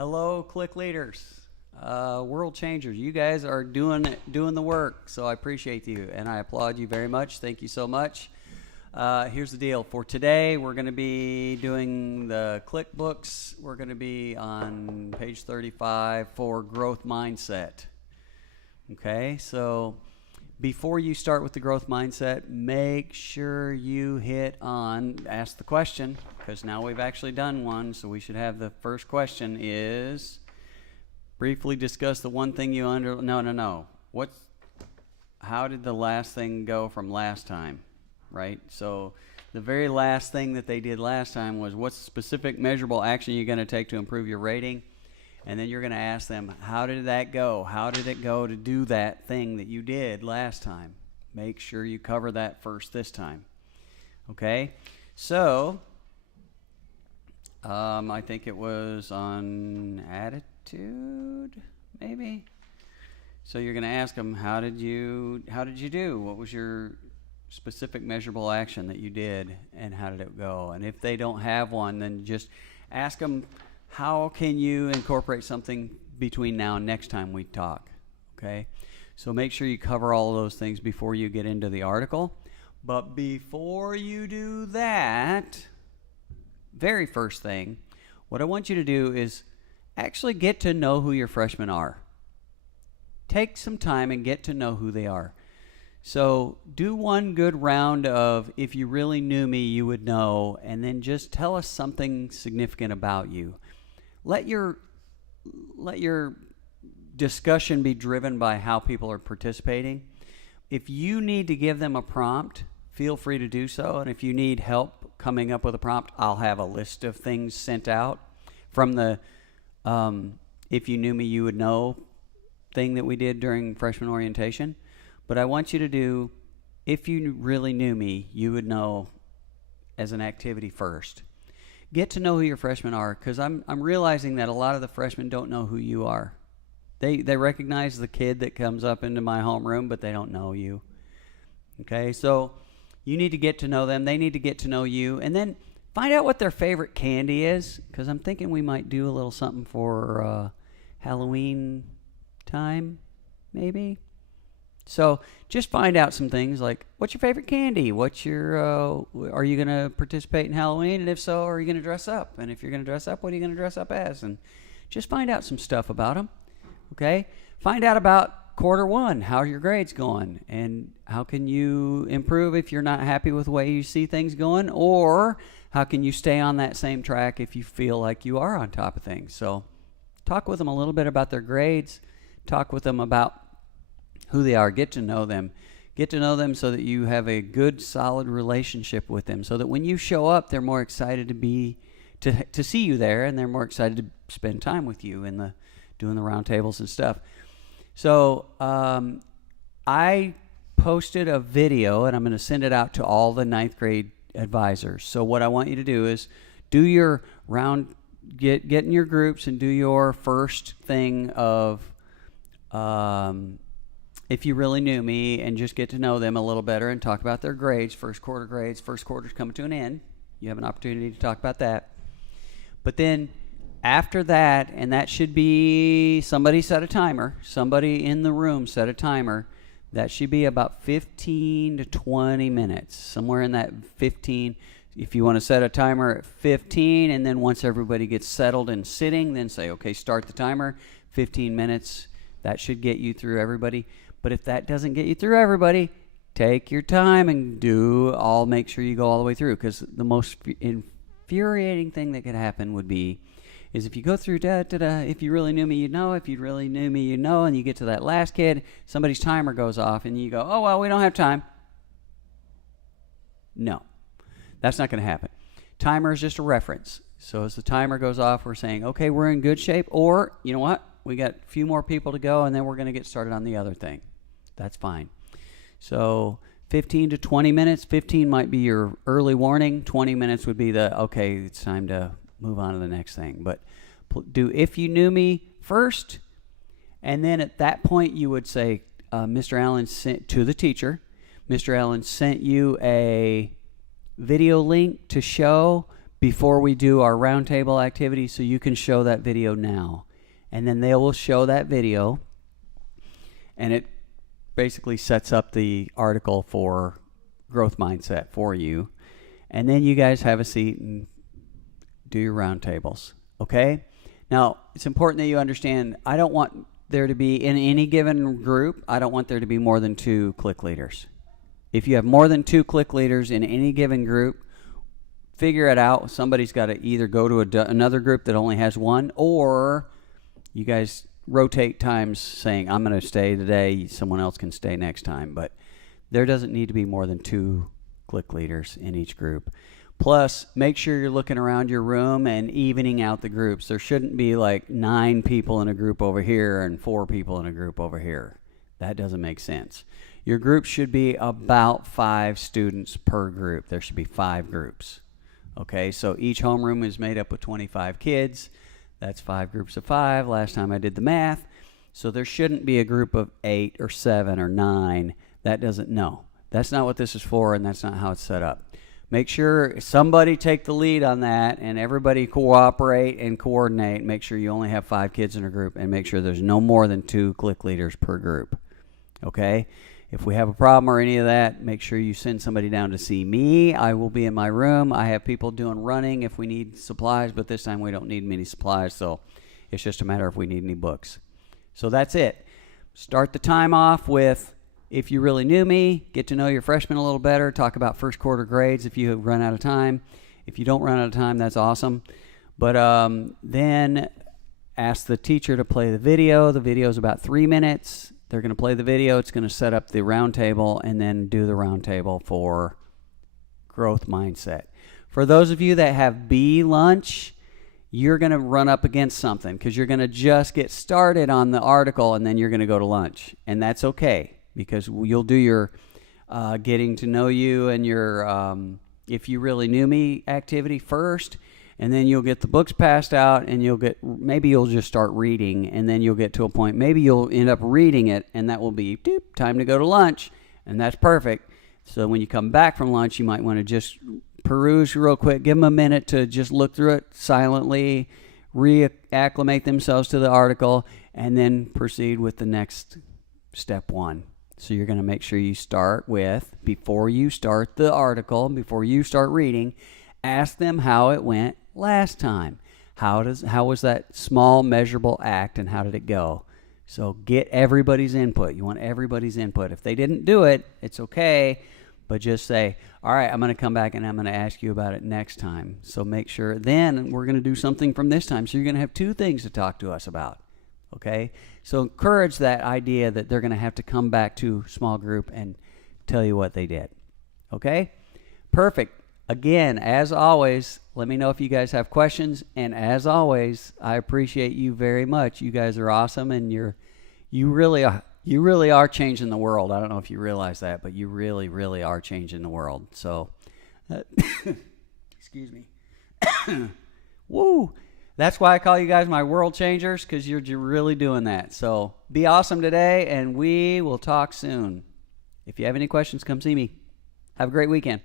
Hello, CLIC leaders, world changers. You guys are doing the work, so I appreciate you, and I applaud you very much. Thank you so much. Here's the deal. For today, we're going to be doing the CLIC books. We're going to be on page 35 for growth mindset. Okay, so before you start with the growth mindset, make sure you ask the question, because now we've actually done one, so we should have the first question is, briefly discuss the one thing you no. How did the last thing go from last time, right? So the very last thing that they did last time was, what's the specific measurable action you're going to take to improve your rating? And then you're going to ask them, how did that go? How did it go to do that thing that you did last time? Make sure you cover that first this time. Okay? So, I think it was on attitude, maybe? So you're going to ask them, how did you do? What was your specific measurable action that you did, and how did it go? And if they don't have one, then just ask them, how can you incorporate something between now and next time we talk? Okay? So make sure you cover all of those things before you get into the article. But before you do that, very first thing, what I want you to do is actually get to know who your freshmen are. Take some time and get to know who they are. So do one good round of, if you really knew me, you would know, and then just tell us something significant about you. Let your discussion be driven by how people are participating. If you need to give them a prompt, feel free to do so. And if you need help coming up with a prompt, I'll have a list of things sent out from the if you knew me, you would know thing that we did during freshman orientation. But I want you to do, if you really knew me, you would know as an activity first. Get to know who your freshmen are, because I'm realizing that a lot of the freshmen don't know who you are. They recognize the kid that comes up into my homeroom, but they don't know you. Okay, so you need to get to know them. They need to get to know you. And then find out what their favorite candy is, because I'm thinking we might do a little something for Halloween time, maybe. So just find out some things like, what's your favorite candy? What's your, are you going to participate in Halloween? And if so, are you going to dress up? And if you're going to dress up, what are you going to dress up as? And just find out some stuff about them, okay? Find out about quarter one, how are your grades going? And how can you improve if you're not happy with the way you see things going? Or how can you stay on that same track if you feel like you are on top of things? So talk with them a little bit about their grades. Talk with them about who they are. Get to know them. Get to know them so that you have a good, solid relationship with them, so that when you show up, they're more excited to see you there, and they're more excited to spend time with you in doing the round tables and stuff. So I posted a video, and I'm going to send it out to all the 9th grade advisors. So what I want you to do is do your round, get in your groups and do your first thing of if you really knew me, and just get to know them a little better and talk about their grades, first quarter grades. First quarter's coming to an end. You have an opportunity to talk about that. But then after that, and that should be, somebody set a timer. Somebody in the room set a timer. That should be about 15 to 20 minutes, somewhere in that 15. If you want to set a timer at 15, and then once everybody gets settled and sitting, then say, okay, start the timer, 15 minutes. That should get you through everybody. But if that doesn't get you through everybody, take your time and make sure you go all the way through. Because the most infuriating thing that could happen is if you go through if you really knew me, you'd know. If you really knew me, you'd know. And you get to that last kid, somebody's timer goes off, and you go, oh, well, we don't have time. No, that's not going to happen. Timer is just a reference. So as the timer goes off, we're saying, okay, we're in good shape. Or, you know what? We got a few more people to go, and then we're going to get started on the other thing. That's fine. So 15 to 20 minutes. 15 might be your early warning. 20 minutes would be okay, it's time to move on to the next thing. But do if you knew me first, and then at that point you would say, Mr. Allen sent to the teacher, Mr. Allen sent you a video link to show before we do our roundtable activity, so you can show that video now. And then they will show that video, and it basically sets up the article for growth mindset for you. And then you guys have a seat and do your roundtables, okay? Now, it's important that you understand, I don't want there to be, in any given group, I don't want there to be more than 2 CLIC leaders. If you have more than 2 CLIC leaders in any given group, figure it out. Somebody's got to either go to another group that only has 1, or you guys rotate times saying, I'm going to stay today, someone else can stay next time. But there doesn't need to be more than 2 CLIC leaders in each group. Plus, make sure you're looking around your room and evening out the groups. There shouldn't be like 9 people in a group over here and 4 people in a group over here. That doesn't make sense. Your group should be about 5 students per group. There should be 5 groups. Okay, so each homeroom is made up of 25 kids. That's 5 groups of 5. Last time I did the math. So there shouldn't be a group of 8 or 7 or 9. That doesn't, no. That's not what this is for, and that's not how it's set up. Make sure somebody take the lead on that, and everybody cooperate and coordinate. Make sure you only have 5 kids in a group, and make sure there's no more than 2 CLIC leaders per group. Okay? If we have a problem or any of that, make sure you send somebody down to see me. I will be in my room. I have people doing running if we need supplies, but this time we don't need many supplies, so it's just a matter if we need any books. So that's it. Start the time off with, if you really knew me, get to know your freshmen a little better, talk about first quarter grades if you run out of time. If you don't run out of time, that's awesome. But then ask the teacher to play the video. The video is about 3 minutes. They're going to play the video. It's going to set up the round table, and then do the round table for growth mindset. For those of you that have B lunch, you're going to run up against something because you're going to just get started on the article, and then you're going to go to lunch. And that's okay, because you'll do your getting to know you and your if you really knew me activity first, and then you'll get the books passed out, and maybe you'll just start reading, and then you'll get to a point, maybe you'll end up reading it, and that will be time to go to lunch, and that's perfect. So when you come back from lunch, you might want to just peruse real quick, give them a minute to just look through it silently, reacclimate themselves to the article, and then proceed with the next step 1. So you're going to make sure you start with, before you start the article, before you start reading, ask them how it went last time. How was that small measurable act, and how did it go? So get everybody's input. You want everybody's input. If they didn't do it, it's okay, but just say, all right, I'm going to come back and I'm going to ask you about it next time. So make sure, then we're going to do something from this time. So you're going to have 2 things to talk to us about. Okay? So encourage that idea that they're going to have to come back to small group and tell you what they did. Okay? Perfect. Again, as always, let me know if you guys have questions. And as always, I appreciate you very much. You guys are awesome, and you really are changing the world. I don't know if you realize that, but you really, really are changing the world. So, excuse me. Woo! That's why I call you guys my world changers, because you're really doing that. So be awesome today, and we will talk soon. If you have any questions, come see me. Have a great weekend.